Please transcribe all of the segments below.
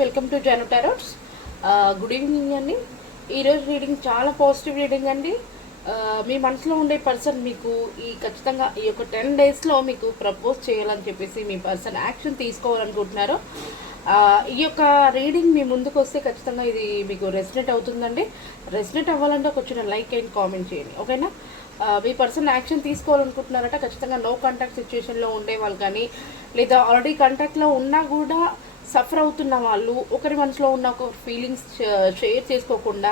Welcome to Janu tarots. Good evening అండి. ఈరోజు reading చాలా పాజిటివ్ రీడింగ్ అండి. మీ మనసులో ఉండే పర్సన్ మీకు ఖచ్చితంగా ఈ యొక్క 10 డేస్లో మీకు ప్రపోజ్ చేయాలని చెప్పేసి మీ పర్సన్ యాక్షన్ తీసుకోవాలనుకుంటున్నారు. ఈ యొక్క రీడింగ్ మీ ముందుకు వస్తే ఖచ్చితంగా ఇది మీకు రెసినేట్ అవుతుందండి. రెసినేట్ అవ్వాలంటే ఒక చిన్న లైక్ అండ్ కామెంట్ చేయండి, ఓకేనా? మీ పర్సన్ యాక్షన్ తీసుకోవాలనుకుంటున్నారట. ఖచ్చితంగా నో కాంటాక్ట్ సిచ్యువేషన్లో ఉండే వాళ్ళు కానీ, లేదా ఆల్రెడీ కాంటాక్ట్లో ఉన్నా కూడా సఫర్ అవుతున్న వాళ్ళు, ఒకరి మనసులో ఉన్న ఒక ఫీలింగ్స్ షేర్ చేసుకోకుండా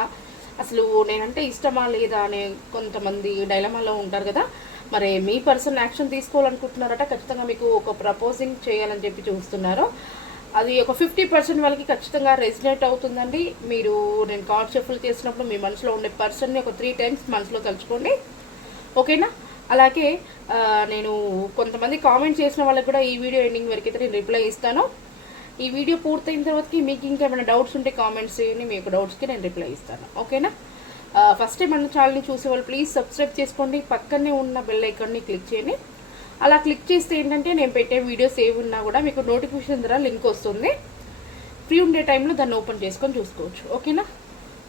అసలు నేనంటే ఇష్టమా లేదా అనే కొంతమంది డైలమాలో ఉంటారు కదా. మరి మీ పర్సన్ యాక్షన్ తీసుకోవాలనుకుంటున్నారట. ఖచ్చితంగా మీకు ఒక ప్రపోజింగ్ చేయాలని చెప్పి చూస్తున్నారు. అది ఒక 50% వాళ్ళకి ఖచ్చితంగా రెసినేట్ అవుతుందండి. మీరు నేను కార్డ్ షఫుల్ చేసినప్పుడు మీ మనసులో ఉండే పర్సన్ని ఒక 3 times మనసులో తలుచుకోండి, ఓకేనా? అలాగే నేను కొంతమంది కామెంట్ చేసిన వాళ్ళకి కూడా ఈ వీడియో ఎండింగ్ వరకు అయితే నేను రిప్లై ఇస్తాను. ఈ వీడియో పూర్తయిన తర్వాతకి మీకు ఇంకేమైనా డౌట్స్ ఉంటే కామెంట్స్ చేయండి, మీ యొక్క డౌట్స్కి నేను రిప్లై ఇస్తాను, ఓకేనా? ఫస్ట్ టైం మన ఛానల్ని చూసేవాళ్ళు ప్లీజ్ సబ్స్క్రైబ్ చేసుకోండి. పక్కనే ఉన్న బెల్ ఐకాన్ని క్లిక్ చేయండి. అలా క్లిక్ చేస్తే ఏంటంటే నేను పెట్టే వీడియోస్ ఏవి ఉన్నా కూడా మీకు నోటిఫికేషన్ ద్వారా లింక్ వస్తుంది. ఫ్రీ ఉండే టైంలో దాన్ని ఓపెన్ చేసుకొని చూసుకోవచ్చు, ఓకేనా?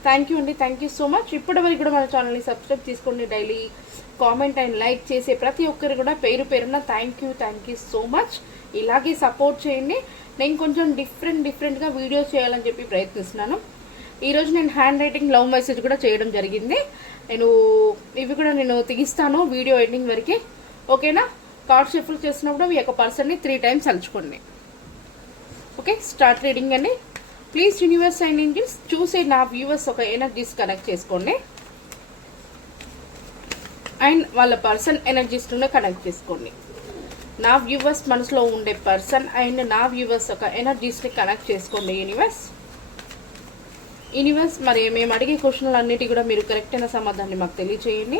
థ్యాంక్ యూ అండి, థ్యాంక్ యూ సో మచ్. ఇప్పటివరకు కూడా మన ఛానల్ని సబ్స్క్రైబ్ చేసుకోండి. డైలీ కామెంట్ అండ్ లైక్ చేసే ప్రతి ఒక్కరు కూడా పేరు పేరున థ్యాంక్ యూ సో మచ్. ఇలాగే సపోర్ట్ చేయండి. నేను కొంచెం డిఫరెంట్గా వీడియోస్ చేయాలని చెప్పి ప్రయత్నిస్తున్నాను. ఈరోజు నేను హ్యాండ్ రైటింగ్ లవ్ మెసేజ్ కూడా చేయడం జరిగింది. ఇవి కూడా నేను తీస్తాను వీడియో ఎండింగ్ వరకు, ఓకేనా? కార్డ్ షఫుల్ చేసినప్పుడు మీ యొక్క పర్సన్ని 3 times తలుచుకోండి. ఓకే, స్టార్ట్ రీడింగ్ అండి. ప్లీజ్ యూనివర్స్ అండ్ ఏంజెల్స్ చూసే నా వ్యూవర్స్ ఒక ఎనర్జీస్ కనెక్ట్ చేసుకోండి అండ్ వాళ్ళ పర్సన్ ఎనర్జీస్లో కనెక్ట్ చేసుకోండి. నా వ్యూవర్స్ మనసులో ఉండే పర్సన్ అండ్ నా వ్యూవర్స్ ఒక ఎనర్జీస్ని కనెక్ట్ చేసుకోండి. యూనివర్స్ మరి మేము అడిగే క్వశ్చన్లు అన్నిటి కూడా మీరు కరెక్ట్ అయిన సమాధానాన్ని మాకు తెలియచేయండి.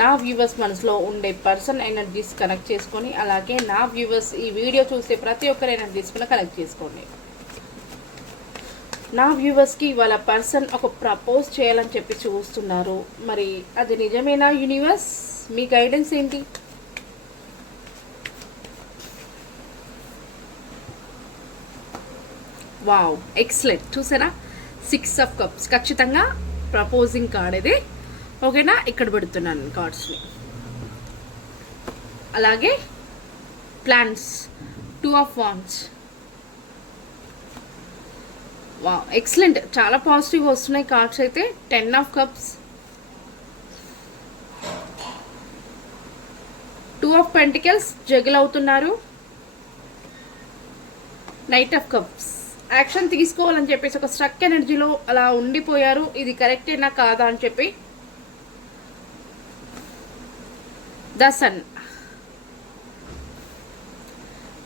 నా వ్యూవర్స్ మనసులో ఉండే పర్సన్ ఎనర్జీస్ కనెక్ట్ చేసుకొని, అలాగే నా వ్యూవర్స్ ఈ వీడియో చూసే ప్రతి ఒక్కరి ఎనర్జీస్ కూడా కనెక్ట్ చేసుకోండి. నా వ్యూవర్స్కి వాళ్ళ పర్సన్ ఒక ప్రపోజ్ చేయాలని చెప్పి చూస్తున్నారు. మరి అది నిజమేనా? యూనివర్స్ మీ గైడెన్స్ ఏంటి? Wow, excellent. చూసారా, 6 of cups ఖచ్చితంగా ప్రపోజింగ్ కార్డ్ ఇది, ఓకేనా? ఇక్కడ పెడుతున్నాను కార్డ్స్ని. అలాగే plans 2 of wands. Wow, excellent. చాలా పాజిటివ్ వస్తున్నాయి కార్డ్స్ అయితే. 10 of cups, 2 of pentacles juggle అవుతున్నారు. నైట్ ఆఫ్ కప్స్ యాక్షన్ తీసుకోవాలని చెప్పేసి ఒక స్ట్రక్ ఎనర్జీలో అలా ఉండిపోయారు. ఇది కరెక్టేనా కాదా అని చెప్పి. ద సన్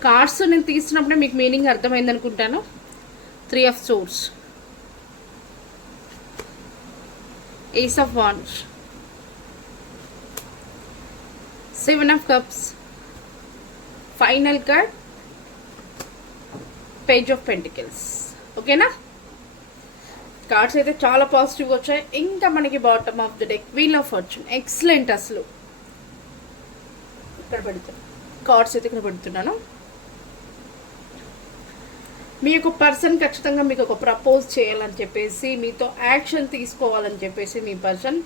కార్డ్స్ నేను తీసినప్పుడే మీకు మీనింగ్ అర్థమైంది అనుకుంటాను. 3 of swords, Ace of wands, 7 of cups, final card page of pentacles, ఓకేనా? కార్డ్స్ అయితే చాలా పాజిటివ్గా వచ్చాయి. ఇంకా మనకి bottom of the deck wheel of fortune. Excellent. అసలు ఇక్కడ పెడుతున్నాను కార్డ్స్ అయితే, ఇక్కడ పెడుతున్నాను. మీ యొక్క పర్సన్ ఖచ్చితంగా మీకు ఒక ప్రపోజ్ చేయాలని చెప్పేసి, మీతో యాక్షన్ తీసుకోవాలని చెప్పేసి మీ పర్సన్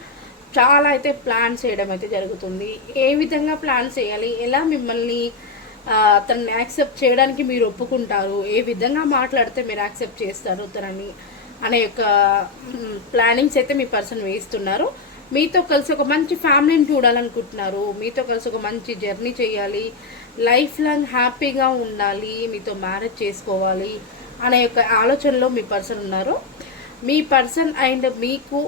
చాలా అయితే ప్లాన్ చేయడం అయితే జరుగుతుంది. ఏ విధంగా ప్లాన్ చేయాలి, ఎలా మిమ్మల్ని తనని యాక్సెప్ట్ చేయడానికి మీరు ఒప్పుకుంటారు, ఏ విధంగా మాట్లాడితే మీరు యాక్సెప్ట్ చేస్తారు తనని అనే యొక్క ప్లానింగ్స్ అయితే మీ పర్సన్ వేస్తున్నారు. మీతో కలిసి ఒక మంచి ఫ్యామిలీని చూడాలనుకుంటున్నారు. మీతో కలిసి ఒక మంచి జర్నీ చేయాలి, లైఫ్ లాంగ్ హ్యాపీగా ఉండాలి, మీతో మ్యారేజ్ చేసుకోవాలి అనే యొక్క ఆలోచనలో మీ పర్సన్ ఉన్నారు. మీ పర్సన్ అండ్ మీకు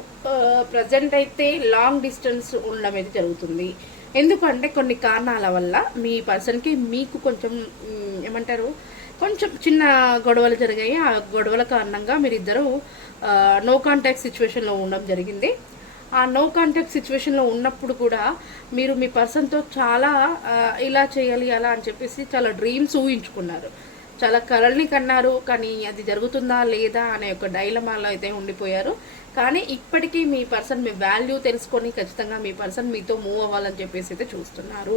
ప్రజెంట్ అయితే లాంగ్ డిస్టెన్స్ ఉండడం అయితే జరుగుతుంది. ఎందుకంటే కొన్ని కారణాల వల్ల మీ పర్సన్కి మీకు కొంచెం ఏమంటారు, కొంచెం చిన్న గొడవలు జరిగాయి. ఆ గొడవల కారణంగా మీరిద్దరూ నో కాంటాక్ట్ సిచ్యువేషన్లో ఉండడం జరిగింది. ఆ నో కాంటాక్ట్ సిచ్యువేషన్లో ఉన్నప్పుడు కూడా మీరు మీ పర్సన్తో చాలా ఇలా చేయాలి అలా అని చెప్పేసి చాలా డ్రీమ్స్ ఊహించుకున్నారు, చాలా కలల్ని కన్నారు. కానీ అది జరుగుతుందా లేదా అనే ఒక డైలమాలో అయితే ఉండిపోయారు. కానీ ఇప్పటికీ మీ పర్సన్ మీ వాల్యూ తెలుసుకొని ఖచ్చితంగా మీ పర్సన్ మీతో మూవ్ అవ్వాలని చెప్పేసి అయితే చూస్తున్నారు.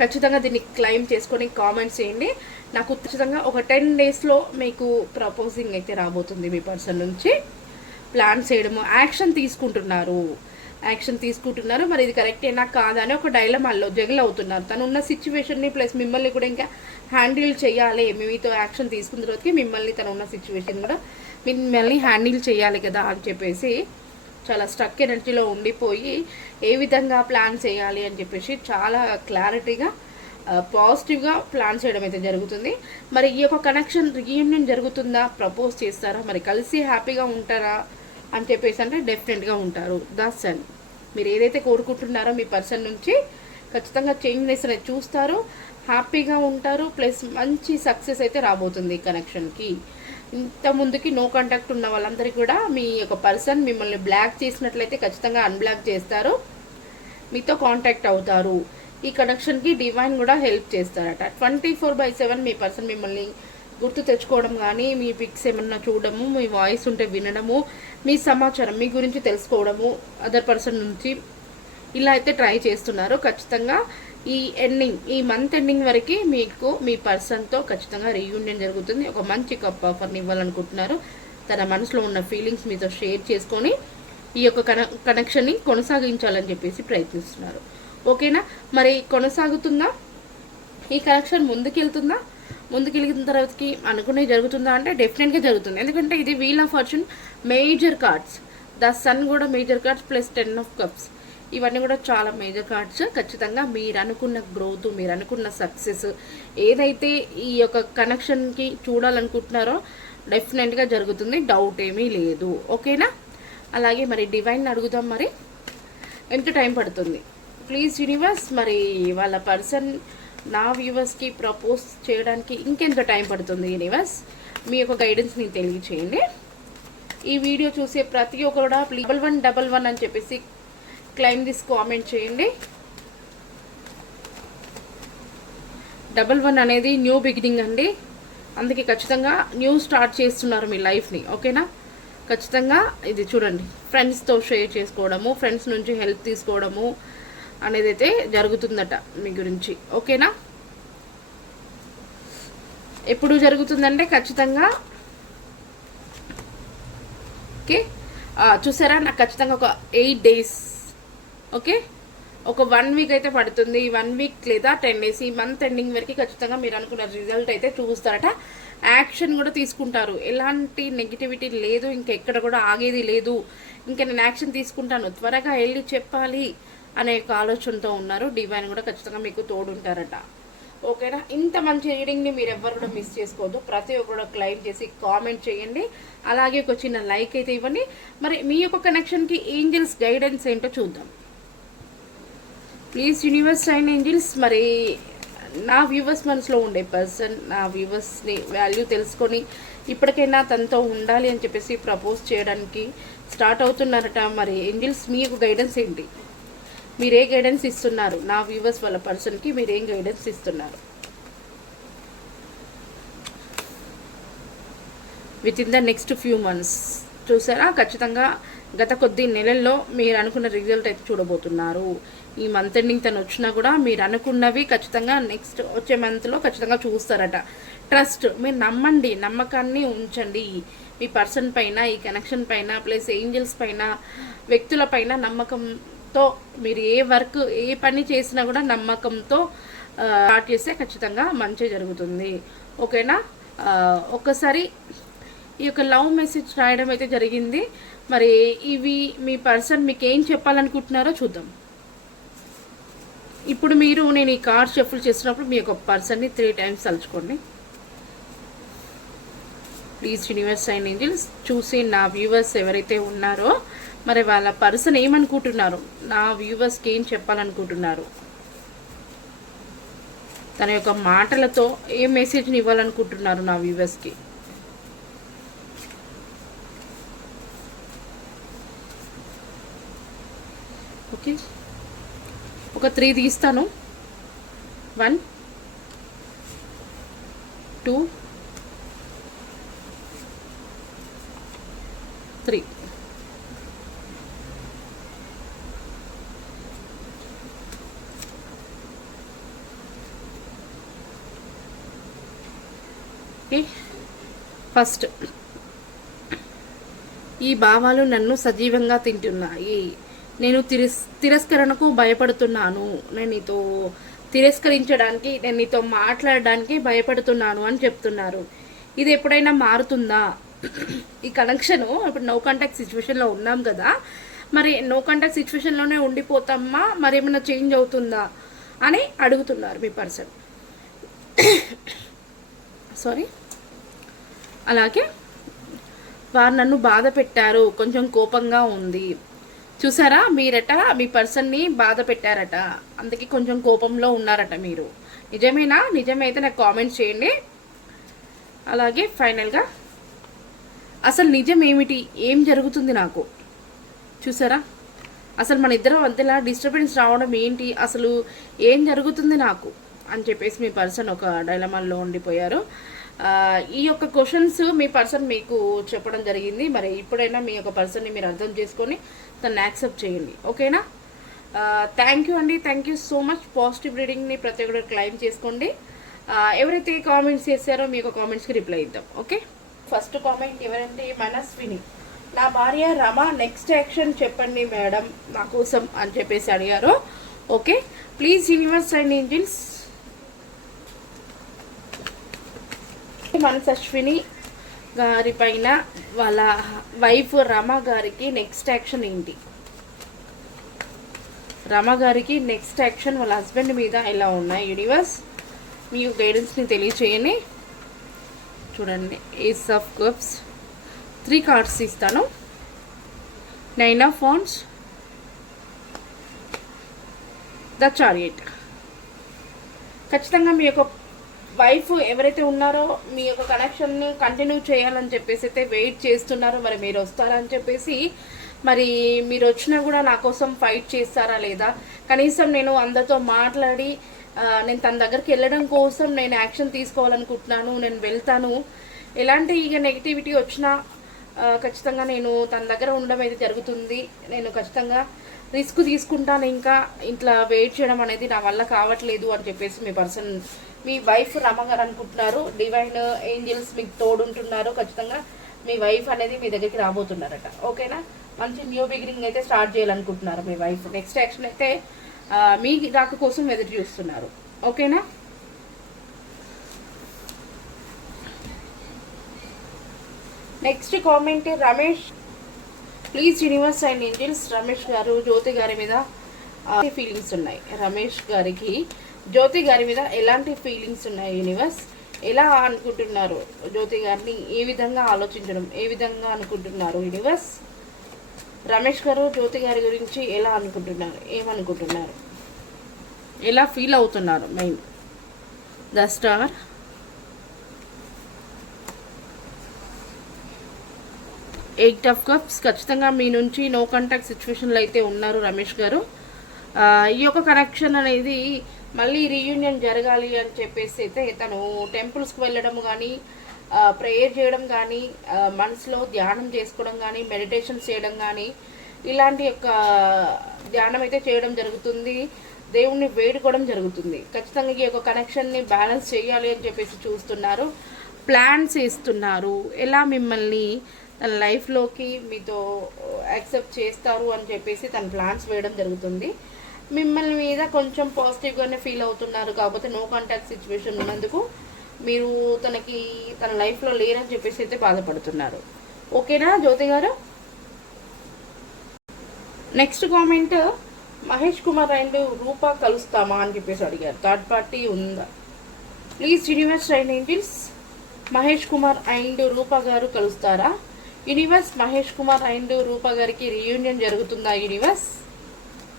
ఖచ్చితంగా దీన్ని క్లైమ్ చేసుకొని కామెంట్స్ చేయండి. నాకు ఖచ్చితంగా ఒక 10 డేస్లో మీకు ప్రపోజింగ్ అయితే రాబోతుంది. మీ పర్సన్ నుంచి ప్లాన్ చేయడము, యాక్షన్ తీసుకుంటున్నారు. మరి ఇది కరెక్టేనా కాదా అని ఒక డైలమాల్లో జగల్ అవుతున్నారు. తను ఉన్న సిచ్యువేషన్ని ప్లస్ మిమ్మల్ని కూడా ఇంకా హ్యాండిల్ చేయాలి. మీతో యాక్షన్ తీసుకున్న తర్వాతకి మిమ్మల్ని, తను ఉన్న సిచ్యువేషన్ కూడా మిమ్మల్ని హ్యాండిల్ చేయాలి కదా అని చెప్పేసి చాలా స్ట్రక్ ఎనర్జీలో ఉండిపోయి ఏ విధంగా ప్లాన్ చేయాలి అని చెప్పేసి చాలా క్లారిటీగా పాజిటివ్గా ప్లాన్ చేయడం అయితే జరుగుతుంది. మరి ఈ యొక్క కనెక్షన్ రీయూనియన్ జరుగుతుందా, ప్రపోజ్ చేస్తారా, మరి కలిసి హ్యాపీగా ఉంటారా అని చెప్పేసి అంటే డెఫినెట్గా ఉంటారు. ద సన్ మీరు ఏదైతే కోరుకుంటున్నారో మీ పర్సన్ నుంచి ఖచ్చితంగా చేంజ్నెస్ అనేది చూస్తారు, హ్యాపీగా ఉంటారు, ప్లస్ మంచి సక్సెస్ అయితే రాబోతుంది ఈ కనెక్షన్కి. ఇంత ముందుకి నో కాంటాక్ట్ ఉన్న వాళ్ళందరికీ కూడా మీ యొక్క పర్సన్ మిమ్మల్ని బ్లాక్ చేసినట్లయితే ఖచ్చితంగా అన్బ్లాక్ చేస్తారు, మీతో కాంటాక్ట్ అవుతారు. ఈ కనెక్షన్కి డివైన్ కూడా హెల్ప్ చేస్తారట. 24/7 మీ పర్సన్ మిమ్మల్ని గుర్తు తెచ్చుకోవడం కానీ, మీ పిక్స్ ఏమన్నా చూడడము, మీ వాయిస్ ఉంటే వినడము, మీ సమాచారం మీ గురించి తెలుసుకోవడము అదర్ పర్సన్ నుంచి ఇలా అయితే ట్రై చేస్తున్నారు. ఖచ్చితంగా ఈ మంత్ ఎండింగ్ వరకు మీకు మీ పర్సన్తో ఖచ్చితంగా రీయూనియన్ జరుగుతుంది. ఒక మంచి కప్ ఆఫర్ని ఇవ్వాలనుకుంటున్నారు. తన మనసులో ఉన్న ఫీలింగ్స్ మీతో షేర్ చేసుకొని ఈ యొక్క కనెక్షన్ని కొనసాగించాలని చెప్పేసి ప్రయత్నిస్తున్నారు. ఓకేనా? మరి కొనసాగుతుందా ఈ కనెక్షన్? ముందుకెళ్తున్న తర్వాతకి అనుకునే జరుగుతుందా అంటే డెఫినెట్గా జరుగుతుంది. ఎందుకంటే ఇది wheel of fortune major cards, the sun కూడా major cards plus 10 of cups ఇవన్నీ కూడా చాలా మేజర్ కార్డ్స్. ఖచ్చితంగా మీరు అనుకున్న గ్రోత్, మీరు అనుకున్న సక్సెస్ ఏదైతే ఈ యొక్క కనెక్షన్కి చూడాలనుకుంటున్నారో డెఫినెట్గా జరుగుతుంది, డౌట్ ఏమీ లేదు. ఓకేనా? అలాగే మరి డివైన్ అడుగుదాం, మరి ఎంత టైం పడుతుంది ప్లీజ్ యూనివర్స్? మరి వాళ్ళ పర్సన్ నా వ్యూవర్స్కి ప్రపోజ్ చేయడానికి ఇంకెంత టైం పడుతుంది యూనివర్స్? మీ యొక్క గైడెన్స్ని తెలియచేయండి. ఈ వీడియో చూసే ప్రతి ఒక్కరు కూడా ప్లీజ్ 1111 అని చెప్పేసి క్లైమ్ దిస్ కామెంట్ చేయండి. 11 అనేది న్యూ బిగినింగ్ అండి. అందుకే ఖచ్చితంగా న్యూ స్టార్ట్ చేస్తున్నారు మీ లైఫ్ని. ఓకేనా? ఖచ్చితంగా ఇది చూడండి, ఫ్రెండ్స్తో షేర్ చేసుకోవడము, ఫ్రెండ్స్ నుంచి హెల్ప్ తీసుకోవడము అనేది అయితే జరుగుతుందట మీ గురించి. ఓకేనా? ఎప్పుడు జరుగుతుందంటే ఖచ్చితంగా ఓకే చూసారా, నాకు ఖచ్చితంగా ఒక 8 days, ఓకే, ఒక 1 week అయితే పడుతుంది. 1 week లేదా 10 days, ఈ మంత్ ఎండింగ్ వరకు ఖచ్చితంగా మీరు అనుకున్న రిజల్ట్ అయితే చూస్తారట. యాక్షన్ కూడా తీసుకుంటారు. ఎలాంటి నెగిటివిటీ లేదు, ఇంకెక్కడ కూడా ఆగేది లేదు. ఇంకా నేను యాక్షన్ తీసుకుంటాను, త్వరగా వెళ్ళి చెప్పాలి అనే ఒక ఆలోచనతో ఉన్నారు. డివైన్ కూడా ఖచ్చితంగా మీకు తోడుంటారట. ఓకేనా? ఇంత మంచి రీడింగ్ని మీరు ఎవ్వరు కూడా మిస్ చేసుకోవద్దు. ప్రతి ఒక్కరు క్లైమ్ చేసి కామెంట్ చేయండి. అలాగే ఒక చిన్న లైక్ అయితే ఇవ్వండి. మరి మీ యొక్క కనెక్షన్కి ఏంజల్స్ గైడెన్స్ ఏంటో చూద్దాం ప్లీజ్ యూనివర్స్ అండ్ ఏంజల్స్. మరి నా వ్యూవర్స్ మనసులో ఉండే పర్సన్ నా వ్యూవర్స్ని వాల్యూ తెలుసుకొని ఇప్పటికైనా తనతో ఉండాలి అని చెప్పేసి ప్రపోజ్ చేయడానికి స్టార్ట్ అవుతున్నారట. మరి ఏంజల్స్ మీ యొక్క గైడెన్స్ ఏంటి? మీరే గైడెన్స్ ఇస్తున్నారు నా వ్యూవర్స్ వాళ్ళ పర్సన్కి? మీరేం గైడెన్స్ ఇస్తున్నారు? With in the next few months చూసారా, ఖచ్చితంగా గత కొద్ది నెలల్లో మీరు అనుకున్న రిజల్ట్ అయితే చూడబోతున్నారు. ఈ మంత్ ఎండింగ్ తను వచ్చినా కూడా మీరు అనుకున్నవి ఖచ్చితంగా నెక్స్ట్ వచ్చే మంత్లో ఖచ్చితంగా చూస్తారట. ట్రస్ట్, మీరు నమ్మండి, నమ్మకాన్ని ఉంచండి మీ పర్సన్ పైన, ఈ కనెక్షన్ పైన, ప్లస్ ఏంజల్స్ పైన, వ్యక్తుల పైన నమ్మకంతో మీరు ఏ వర్క్ ఏ పని చేసినా కూడా నమ్మకంతో స్టార్ట్ చేస్తే ఖచ్చితంగా మంచి జరుగుతుంది. ఓకేనా? ఒక్కసారి ఈ యొక్క లవ్ మెసేజ్ రాయడం అయితే జరిగింది. మరి ఇవి మీ పర్సన్ మీకు ఏం చెప్పాలనుకుంటున్నారో చూద్దాం. ఇప్పుడు నేను ఈ కార్డ్ షఫుల్ చేస్తున్నప్పుడు మీ యొక్క పర్సన్ని 3 times తలుచుకోండి ప్లీజ్ యూనివర్స్ అండ్ ఏంజల్స్. చూసి నా వ్యూవర్స్ ఎవరైతే ఉన్నారో మరి వాళ్ళ పర్సన్ ఏమనుకుంటున్నారు, నా వ్యూవర్స్కి ఏం చెప్పాలనుకుంటున్నారు, తన యొక్క మాటలతో ఏ మెసేజ్ని ఇవ్వాలనుకుంటున్నారు నా వ్యూవర్స్కి. ఓకే, ఒక 3 తీస్తాను. 1 2 3. ఓకే, ఫస్ట్ ఈ భావాలు నన్ను సజీవంగా తింటున్నాయి. నేను తిరస్కరణకు భయపడుతున్నాను. నేను నీతో తిరస్కరించడానికి, నేను నీతో మాట్లాడడానికి భయపడుతున్నాను అని చెప్తున్నారు. ఇది ఎప్పుడైనా మారుతుందా? ఈ కనెక్షను ఇప్పుడు నో కాంటాక్ట్ సిచ్యువేషన్లో ఉన్నాం కదా, మరి నో కాంటాక్ట్ సిచ్యువేషన్లోనే ఉండిపోతామా, మరి ఏమైనా చేంజ్ అవుతుందా అని అడుగుతున్నారు మీ పర్సన్. సారీ. అలాగే వారు నన్ను బాధ పెట్టారు, కొంచెం కోపంగా ఉంది. చూసారా, మీరట మీ పర్సన్ని బాధ పెట్టారట, అందుకే కొంచెం కోపంలో ఉన్నారట మీరు. నిజమేనా? నిజమైతే నాకు కామెంట్స్ చేయండి. అలాగే ఫైనల్గా అసలు నిజం ఏమిటి, ఏం జరుగుతుంది నాకు? చూసారా, అసలు మన ఇద్దరం మధ్యలో డిస్టర్బెన్స్ రావడం ఏంటి, అసలు ఏం జరుగుతుంది నాకు అని చెప్పేసి మీ పర్సన్ ఒక డైలమాల్లో ఉండిపోయారు. ఈ యొక్క క్వశ్చన్స్ మీ పర్సన్ మీకు చెప్పడం జరిగింది. మరి ఇప్పుడైనా మీ యొక్క పర్సన్ని మీరు అర్థం చేసుకొని తను యాక్సెప్ట్ చేయండి. ఓకేనా? థ్యాంక్ యూ అండి, thank you so much. Positive రీడింగ్ని ప్రతి ఒక్కరు క్లైమ్ చేసుకోండి. ఎవరైతే కామెంట్స్ చేశారో మీ యొక్క కామెంట్స్కి రిప్లై ఇద్దాం. ఓకే, ఫస్ట్ కామెంట్ ఎవరంటే మనస్విని. నా భార్య రమ నెక్స్ట్ యాక్షన్ చెప్పండి మేడం నా కోసం అని చెప్పేసి అడిగారు. Okay, please universe and angels, Manaswini గారి పైన వాళ్ళ వైఫ్ రమ గారికి నెక్స్ట్ యాక్షన్ ఏంటి? రమ గారికి నెక్స్ట్ యాక్షన్ వాళ్ళ హస్బెండ్ మీద ఎలా ఉన్నాయి? యూనివర్స్ మీకు గైడెన్స్ని తెలియచేయండి. చూడండి, ఏస్ ఆఫ్ కప్స్, 3 కార్డ్స్ ఇస్తాను. 9 ఆఫ్ వాండ్స్, ద చారియట్. ఖచ్చితంగా మీ యొక్క వైఫ్ ఎవరైతే ఉన్నారో మీ యొక్క కనెక్షన్ని కంటిన్యూ చేయాలని చెప్పేసి అయితే వెయిట్ చేస్తున్నారు. మరి మీరు వస్తారని చెప్పేసి, మరి మీరు వచ్చినా కూడా నా కోసం ఫైట్ చేస్తారా లేదా? కనీసం నేను అందరితో మాట్లాడి నేను తన దగ్గరికి వెళ్ళడం కోసం నేను యాక్షన్ తీసుకోవాలనుకుంటున్నాను, నేను వెళ్తాను. ఎలాంటి ఇక నెగిటివిటీ వచ్చినా ఖచ్చితంగా నేను తన దగ్గర ఉండడం అయితే జరుగుతుంది. నేను ఖచ్చితంగా రిస్క్ తీసుకుంటాను. ఇంకా ఇంట్లో వెయిట్ చేయడం అనేది నా వల్ల కావట్లేదు అని చెప్పేసి మీ పర్సన్, మీ వైఫ్ రమ గారు అనుకుంటున్నారు. డివైన్ ఏంజల్స్ మీకు తోడుంటున్నారు. ఖచ్చితంగా మీ వైఫ్ అనేది మీ దగ్గరికి రాబోతున్నారట. ఓకేనా? మంచి న్యూ బిగినింగ్ అయితే స్టార్ట్ చేయాలనుకుంటున్నారు మీ వైఫ్. నెక్స్ట్ యాక్షన్ అయితే మీ రాక కోసం ఎదురు చూస్తున్నారు. ఓకేనా? Next comment Ramesh. Please universe and angels, Ramesh గారు జ్యోతి గారి మీద ఫీలింగ్స్ ఉన్నాయి. రమేష్ గారికి జ్యోతి గారి మీద ఎలాంటి ఫీలింగ్స్ ఉన్నాయి? యూనివర్స్ ఎలా అనుకుంటున్నారు? జ్యోతి గారిని ఏ విధంగా ఆలోచించడం, ఏ విధంగా అనుకుంటున్నారు? యూనివర్స్ రమేష్ గారు జ్యోతి గారి గురించి ఎలా అనుకుంటున్నారు, ఏమనుకుంటున్నారు, ఎలా ఫీల్ అవుతున్నారు? Main the star, eight of cups. ఖచ్చితంగా మీ నుంచి నో కాంటాక్ట్ సిచ్యువేషన్లో అయితే ఉన్నారు రమేష్ గారు. ఈ యొక్క కనెక్షన్ అనేది మళ్ళీ రీయూనియన్ జరగాలి అని చెప్పేసి అయితే తను టెంపుల్స్కి వెళ్ళడం కానీ, ప్రేయర్ చేయడం కానీ, మనసులో ధ్యానం చేసుకోవడం కానీ, మెడిటేషన్ చేయడం కానీ, ఇలాంటి యొక్క ధ్యానం అయితే చేయడం జరుగుతుంది. దేవుణ్ణి వేడుకోవడం జరుగుతుంది. ఖచ్చితంగా ఈ యొక్క కనెక్షన్ని బ్యాలెన్స్ చేయాలి అని చెప్పేసి చూస్తున్నారు, ప్లాన్స్ వేస్తున్నారు. ఎలా మిమ్మల్ని తన లైఫ్లోకి మీతో యాక్సెప్ట్ చేస్తారు అని చెప్పేసి తన ప్లాన్స్ వేయడం జరుగుతుంది. మిమ్మల్ని మీద కొంచెం పాజిటివ్గానే ఫీల్ అవుతున్నారు. కాకపోతే నో కాంటాక్ట్ సిచ్యువేషన్ ఉన్నందుకు మీరు తన లైఫ్లో లేరని చెప్పేసి అయితే బాధపడుతున్నారు. ఓకేనా Jyothi garu? Next comment Mahesh Kumar and Rupa కలుస్తామా అని చెప్పేసి అడిగారు. థర్డ్ పార్టీ ఉందా? Please universe and angels, Mahesh Kumar and Rupa garu కలుస్తారా? యూనివర్స్ మహేష్ కుమార్ అండ్ రూప గారికి రీయూనియన్ జరుగుతుందా? యూనివర్స్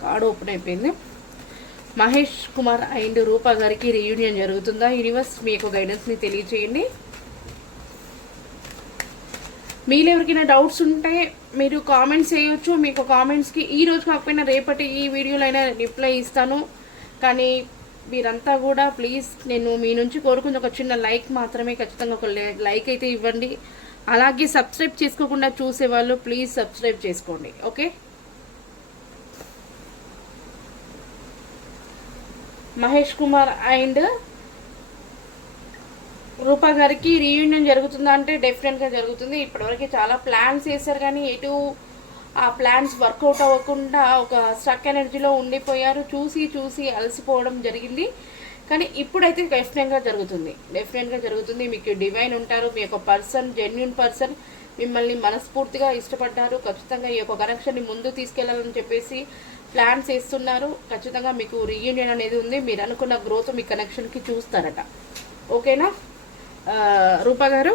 కార్డ్ ఓపెన్ అయిపోయింది. మహేష్ కుమార్ అండ్ రూప గారికి రీయూనియన్ జరుగుతుందా? యూనివర్స్ మీ యొక్క గైడెన్స్ని తెలియచేయండి. మీలో ఎవరికైనా డౌట్స్ ఉంటే మీరు కామెంట్స్ చేయొచ్చు. మీకు కామెంట్స్కి ఈ రోజు కాకపోయినా రేపటి ఈ వీడియోలో అయినా రిప్లై ఇస్తాను. కానీ మీరంతా కూడా ప్లీజ్ నేను మీ నుంచి కోరుకుని ఒక చిన్న లైక్ మాత్రమే, ఖచ్చితంగా ఒక లైక్ అయితే ఇవ్వండి. అలాగే సబ్స్క్రైబ్ చేసుకోకుండా చూసేవాళ్ళు ప్లీజ్ సబ్స్క్రైబ్ చేసుకోండి. ఓకే, మహేష్ కుమార్ అండ్ రూపా గారికి రీయూనియన్ జరుగుతుందా అంటే డెఫినెట్గా జరుగుతుంది. ఇప్పటివరకు చాలా ప్లాన్స్ వేశారు కానీ ఎటు ఆ ప్లాన్స్ వర్కౌట్ అవ్వకుండా ఒక స్ట్రక్ ఎనర్జీలో ఉండిపోయారు. చూసి చూసి అలసిపోవడం జరిగింది. కానీ ఇప్పుడైతే డెఫినెట్గా జరుగుతుంది. మీకు డివైన్ ఉంటారు. మీ యొక్క పర్సన్ జెన్యున్ పర్సన్ మిమ్మల్ని మనస్ఫూర్తిగా ఇష్టపడ్డారు. ఖచ్చితంగా ఈ యొక్క కనెక్షన్ని ముందు తీసుకెళ్లాలని చెప్పేసి ప్లాన్స్ వేస్తున్నారు. ఖచ్చితంగా మీకు రీయూనియన్ అనేది ఉంది. మీరు అనుకున్న గ్రోత్ మీ కనెక్షన్కి చూస్తారట. ఓకేనా రూపా గారు?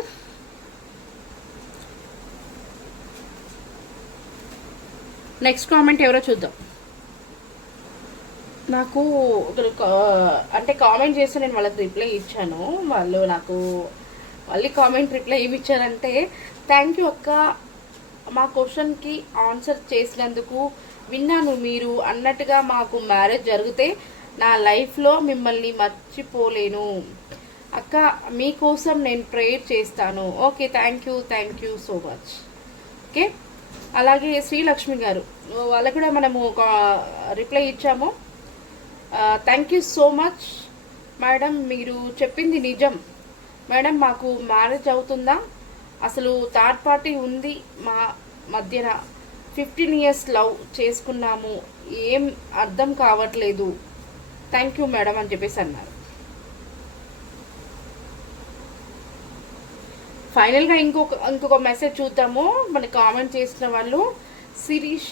నెక్స్ట్ కామెంట్ ఎవరో చూద్దాం. నాకు అంటే కామెంట్ చేస్తే నేను వాళ్ళకి రిప్లై ఇచ్చాను. వాళ్ళు నాకు మళ్ళీ కామెంట్ రిప్లై ఏమి ఇచ్చారంటే, థ్యాంక్ యూ అక్క, మా క్వశ్చన్కి ఆన్సర్ చేసినందుకు. విన్నాను మీరు అన్నట్టుగా మాకు మ్యారేజ్ జరిగితే నా లైఫ్లో మిమ్మల్ని మర్చిపోలేను అక్క, మీకోసం నేను ప్రేయర్ చేస్తాను. Okay, thank you so much. Okay, అలాగే శ్రీలక్ష్మి గారు, వాళ్ళకు కూడా మనము ఒక రిప్లై ఇచ్చాము. Thank you so much madam, మీరు చెప్పింది నిజం మేడం. మాకు మ్యారేజ్ అవుతుందా? అసలు థర్డ్ పార్టీ ఉంది మా మధ్యన. 15 years లవ్ చేసుకున్నాము, ఏం అర్థం కావట్లేదు. థ్యాంక్ యూ మేడం అని చెప్పేసి అన్నారు. ఫైనల్గా ఇంకొక మెసేజ్ చూద్దాము. మన కామెంట్ చేసిన వాళ్ళు శిరీష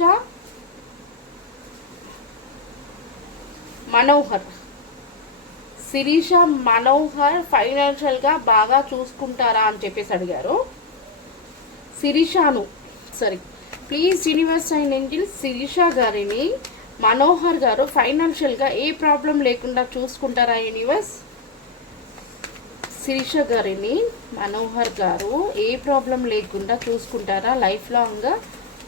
మనోహర్ ఫైనాన్షియల్గా బాగా చూసుకుంటారా అని చెప్పేసి అడిగారు. Please universe and angel Shirisha గారిని మనోహర్ గారు ఫైనాన్షియల్గా ఏ ప్రాబ్లం లేకుండా చూసుకుంటారా యూనివర్స్? శిరీష గారిని మనోహర్ గారు ఏ ప్రాబ్లం లేకుండా చూసుకుంటారా లైఫ్ లాంగ్గా?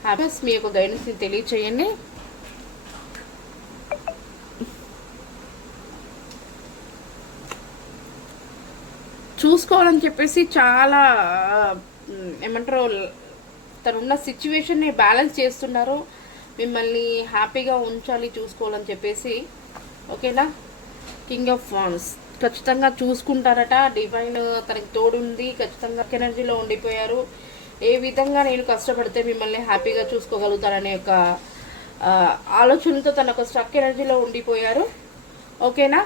హ్యాపీస్ మీ యొక్క గైడెన్స్ని తెలియచేయండి. చూసుకోవాలని చెప్పేసి చాలా ఏమంటారు, తనున్న సిచ్యువేషన్ని బ్యాలెన్స్ చేస్తున్నారు. మిమ్మల్ని హ్యాపీగా ఉంచాలి, చూసుకోవాలని చెప్పేసి. ఓకేనా? కింగ్ ఆఫ్ వాన్స్ ఖచ్చితంగా చూసుకుంటారట. డివైన్ తనకి తోడుంది. ఖచ్చితంగా ఎనర్జీలో ఉండిపోయారు. ఏ విధంగా నేను కష్టపడితే మిమ్మల్ని హ్యాపీగా చూసుకోగలుగుతారనే ఒక ఆలోచనతో తన ఒక స్ట్రక్ ఎనర్జీలో ఉండిపోయారు. ఓకేనా?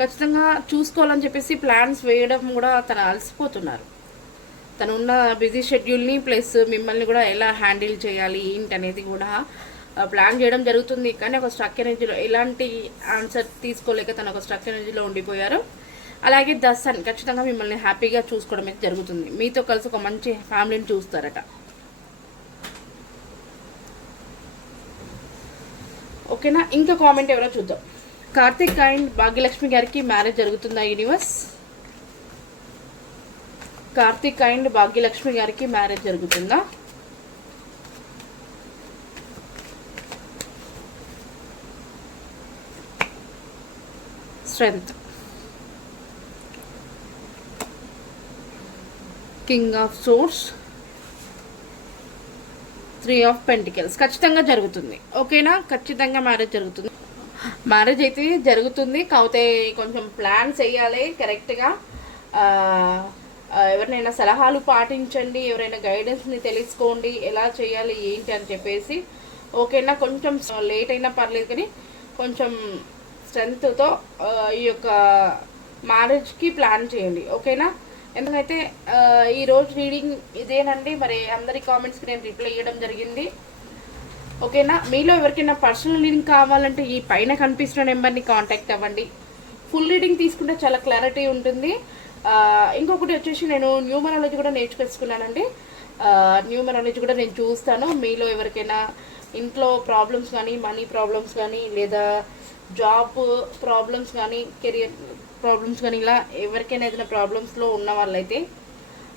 ఖచ్చితంగా చూసుకోవాలని చెప్పేసి ప్లాన్స్ వేయడం కూడా తను అలసిపోతున్నారు. తను ఉన్న బిజీ షెడ్యూల్ని ప్లస్ మిమ్మల్ని కూడా ఎలా హ్యాండిల్ చేయాలి ఏంటి అనేది కూడా ప్లాన్ చేయడం జరుగుతుంది. కానీ ఒక స్ట్రక్ ఎనర్జీలో ఎలాంటి ఆన్సర్ తీసుకోలేక తను ఒక స్ట్రక్ ఎనర్జీలో ఉండిపోయారు. అలాగే దసన్ ఖచ్చితంగా మిమ్మల్ని హ్యాపీగా చూసుకోవడం అయితే జరుగుతుంది. మీతో కలిసి ఒక మంచి ఫ్యామిలీని చూస్తారట. ఓకేనా? ఇంకా కామెంట్ ఎవరో చూద్దాం. కార్తిక్ అండ్ భాగ్యలక్ష్మి గారికి మ్యారేజ్ జరుగుతుందా యూనివర్స్? కార్తిక్ అండ్ భాగ్యలక్ష్మి గారికి మ్యారేజ్ జరుగుతుందా? Strength, king of swords, 3 of Pentacles ఖచ్చితంగా జరుగుతుంది. ఓకేనా? ఖచ్చితంగా మ్యారేజ్ జరుగుతుంది. మ్యారేజ్ అయితే జరుగుతుంది. కాకపోతే కొంచెం ప్లాన్స్ వేయాలి కరెక్ట్గా. ఎవరినైనా సలహాలు పాటించండి, ఎవరైనా గైడెన్స్ని తెలుసుకోండి ఎలా చేయాలి ఏంటి అని చెప్పేసి. ఓకేనా? కొంచెం లేట్ అయినా పర్లేదు కానీ కొంచెం స్ట్రెంగ్త్తో ఈ యొక్క మ్యారేజ్కి ప్లాన్ చేయండి. ఓకేనా? ఎందుకంటే ఈరోజు రీడింగ్ ఇదేనండి. మరి అందరి కామెంట్స్కి నేను రిప్లై ఇవ్వడం జరిగింది. ఓకేనా? మీలో ఎవరికైనా పర్సనల్ రీడింగ్ కావాలంటే ఈ పైన కనిపిస్తున్న నెంబర్ని కాంటాక్ట్ అవ్వండి. ఫుల్ రీడింగ్ తీసుకుంటే చాలా క్లారిటీ ఉంటుంది. ఇంకొకటి వచ్చేసి నేను న్యూమరాలజీ కూడా నేర్చుకొచ్చుకున్నానండి. న్యూమరాలజీ కూడా నేను చూస్తాను. మీలో ఎవరికైనా ఇంట్లో ప్రాబ్లమ్స్ కానీ, మనీ ప్రాబ్లమ్స్ కానీ, లేదా జాబ్ ప్రాబ్లమ్స్ కానీ, కెరియర్ ప్రాబ్లమ్స్ కానీ, ఇలా ఎవరికైనా ఏదైనా ప్రాబ్లమ్స్లో ఉన్న వాళ్ళైతే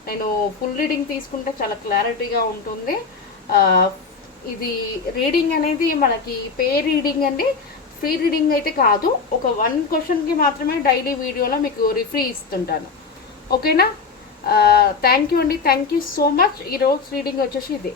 నేను ఫుల్ రీడింగ్ తీసుకుంటే చాలా క్లారిటీగా ఉంటుంది. ఇది రీడింగ్ అనేది మనకి పే రీడింగ్ అండి, ఫ్రీ రీడింగ్ అయితే కాదు. ఒక 1 క్వశ్చన్కి మాత్రమే డైలీ వీడియోలో మీకు ఫ్రీ ఇస్తుంటాను. ఓకేనా? థ్యాంక్ యూ అండి. Thank you so much. ఈరోజు రీడింగ్ వచ్చేసి ఇదే.